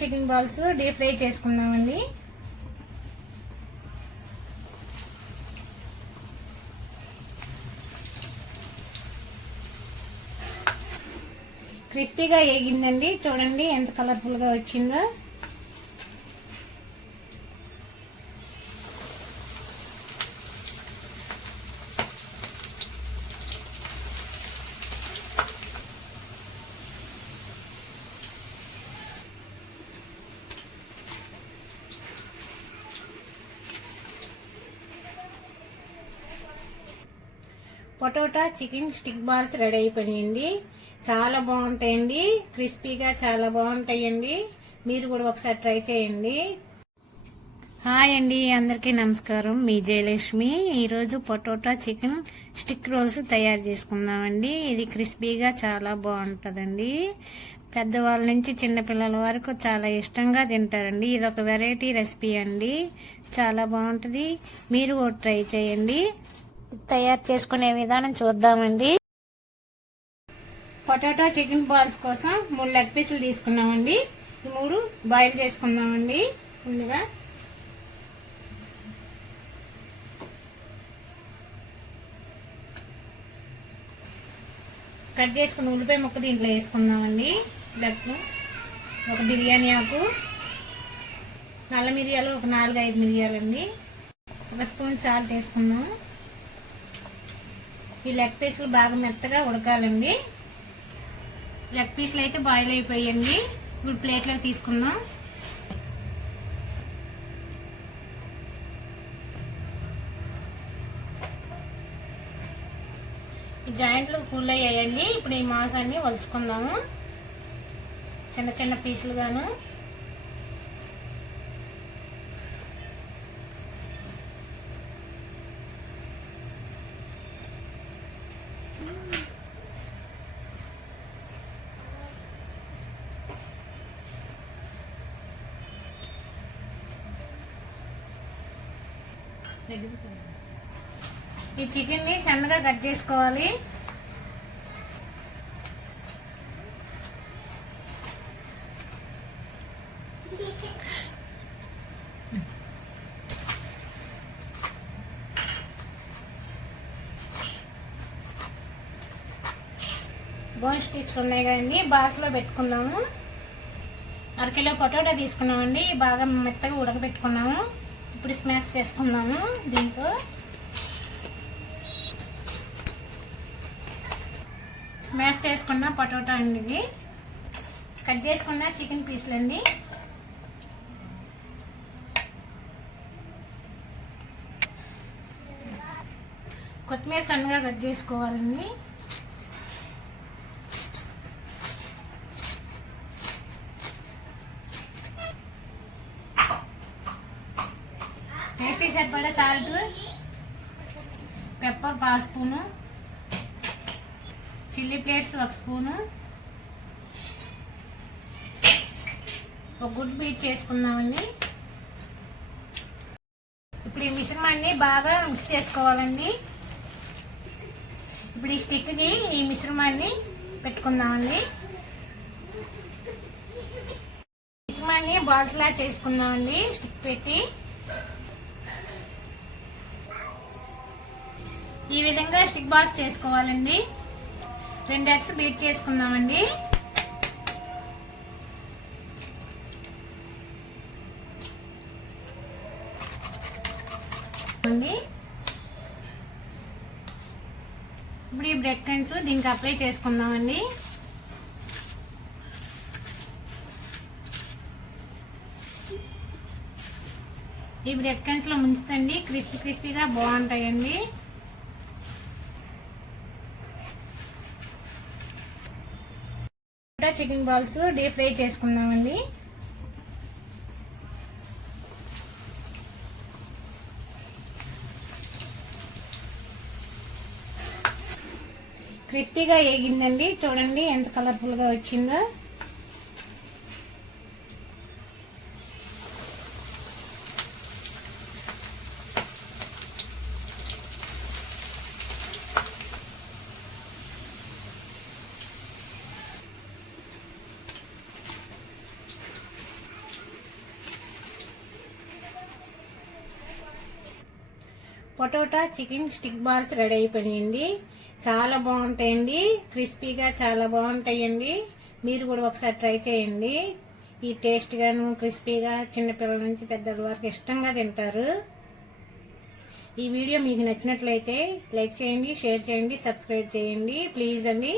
Chicken balls deep fry చేసుకుందామండి. క్రిస్పీగా వేగిందండి, చూడండి ఎంత కలర్ఫుల్ గా వచ్చిందో. Potato chicken stick balls ready అయిపోయినాయండి. చాలా బాగుంటాయండి, క్రిస్పీగా చాలా బాగుంటాయండి. మీరు కూడా ఒకసారి ట్రై చేయండి. హాయ్ అండి, అందరికీ నమస్కారం. మీ జయలక్ష్మి. ఈరోజు పొటాటో చికెన్ స్టిక్ రోల్స్ తయారు చేసుకుందామండి. ఇది క్రిస్పీగా చాలా బాగుంటుందండి. పెద్దవాళ్ళ నుంచి చిన్నపిల్లల వరకు చాలా ఇష్టంగా తింటారండి. ఇది ఒక వెరైటీ రెసిపీ అండి, చాలా బాగుంటుంది. మీరు కూడా ట్రై చేయండి. తయారు చేసుకునే విధానం చూద్దామండి. పొటాటో చికెన్ బాల్స్ కోసం 3 లెగ్ పీసులు తీసుకున్నామండి. 3 బాయిల్ చేసుకుందామండి. ముందుగా కట్ చేసుకున్న ఉల్లిపాయ ముక్క దీంట్లో వేసుకుందామండి. ఒక బిర్యానీ ఆకు, నల్ల మిరియాలు ఒక 4-5 మిరియాలండి. 1 స్పూన్ సాల్ట్ వేసుకుందాం. ఈ లెగ్ పీసులు బాగా మెత్తగా ఉడకాలండి. లెగ్ పీసులు అయితే బాయిల్ అయిపోయాయండి. ఇప్పుడు ప్లేట్లోకి తీసుకుందాం. ఈ జాయింట్లు కూల్ అయ్యాయండి. ఇప్పుడు ఈ మాంసాన్ని వలుచుకుందాము చిన్న చిన్న పీసులుగాను. ఈ చికెన్ ని సన్నగా కట్ చేసుకోవాలి. బోన్ స్టిక్స్ ఉన్నాయి కదండి, బాక్స్ లో పెట్టుకుందాము. 1 కిలో పొటాటో తీసుకున్నామండి, బాగా మెత్తగా ఉడకబెట్టుకున్నాము. ఇప్పుడు స్మాష్ చేసుకుందాము. దీంతో స్మాష్ చేసుకున్న పొటాటో అండి, ఇది కట్ చేసుకున్న చికెన్ పీసులండి. కొత్తిమీర సన్నగా కట్ చేసుకోవాలండి. టేస్ట్కి సరిపడా salt, pepper 1 spoon, chilli flakes 1 spoon. ఒక గుడ్ బీట్ చేసుకుందామండి. ఇప్పుడు ఈ మిశ్రమాన్ని బాగా మిక్స్ చేసుకోవాలండి. ఇప్పుడు ఈ స్టిక్కి ఈ మిశ్రమాన్ని పెట్టుకుందామండి. మిశ్రమాన్ని బాల్స్ లా చేసుకుందామండి. స్టిక్ పెట్టి ఈ విధంగా స్టిక్ బాల్స్ చేసుకోవాలండి. 2 ఎగ్స్ బీట్ చేసుకుందామండి. ఇప్పుడు ఈ బ్రెడ్ క్రమ్స్ దీనికి అప్లై చేసుకుందామండి. ఈ బ్రెడ్ క్రమ్స్ లో ముంచుతండి, క్రిస్పీగా బాగుంటాయండి. చికెన్ బాల్స్ డీప్ ఫ్రై చేసుకుందామండి. క్రిస్పీగా వేగిందండి, చూడండి ఎంత కలర్ఫుల్ గా వచ్చిందో. Potato chicken stick balls ready అయిపోయినాయండి. చాలా బాగుంటాయండి, క్రిస్పీగా చాలా బాగుంటాయండి. మీరు కూడా ఒకసారి ట్రై చేయండి. ఈ టేస్ట్గాను క్రిస్పీగా చిన్నపిల్లల నుంచి పెద్దల వరకు ఇష్టంగా తింటారు. ఈ వీడియో మీకు నచ్చినట్లయితే లైక్ చేయండి, షేర్ చేయండి, సబ్స్క్రైబ్ చేయండి ప్లీజ్ అండి.